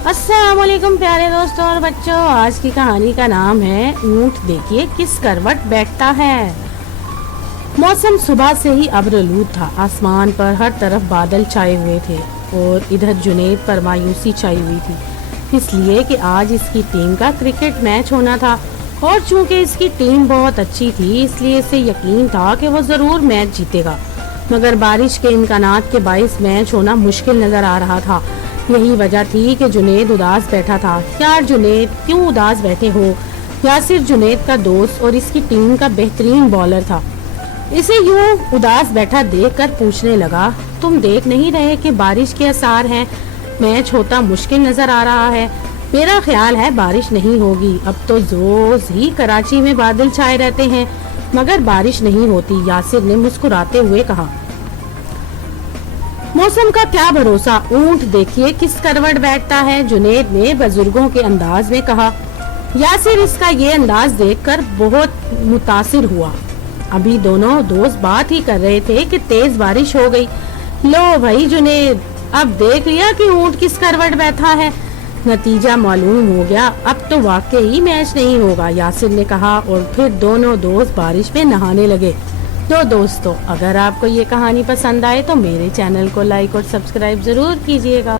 अस्सलाम वालेकुम प्यारे दोस्तों और बच्चों। आज की कहानी का नाम है ऊंट देखिए किस करवट बैठता है। मौसम सुबह से ही अब्रलूद था। आसमान पर हर तरफ बादल छाए हुए थे और इधर जुनैद पर मायूसी छाई हुई थी, इसलिए कि आज इसकी टीम का क्रिकेट मैच होना था और चूंकि इसकी टीम बहुत अच्छी थी इसलिए इसे यकीन था कि वो ज़रूर मैच जीतेगा। मगर बारिश के इम्कानात के बाइस मैच होना मुश्किल नज़र आ रहा था। यही वजह थी कि जुनैद उदास बैठा था। यार जुनैद, क्यों उदास बैठे हो? यासिर जुनैद का दोस्त और इसकी टीम का बेहतरीन बॉलर था। इसे यूं उदास बैठा देखकर पूछने लगा, तुम देख नहीं रहे कि बारिश के आसार हैं? मैच होता मुश्किल नजर आ रहा है। मेरा ख्याल है बारिश नहीं होगी। अब तो रोज ही कराची में बादल छाए रहते हैं मगर बारिश नहीं होती, यासिर ने मुस्कुराते हुए कहा। मौसम का क्या भरोसा, ऊंट देखिए किस करवट बैठता है, जुनैद ने बुजुर्गों के अंदाज में कहा। यासिर इसका ये अंदाज देखकर बहुत मुतासिर हुआ। अभी दोनों दोस्त बात ही कर रहे थे कि तेज बारिश हो गई। लो भाई जुनैद, अब देख लिया कि ऊंट किस करवट बैठा है। नतीजा मालूम हो गया, अब तो वाकई मैच नहीं होगा, यासिर ने कहा और फिर दोनों दोस्त बारिश में नहाने लगे। तो दोस्तों, अगर आपको ये कहानी पसंद आए तो मेरे चैनल को लाइक और सब्सक्राइब जरूर कीजिएगा।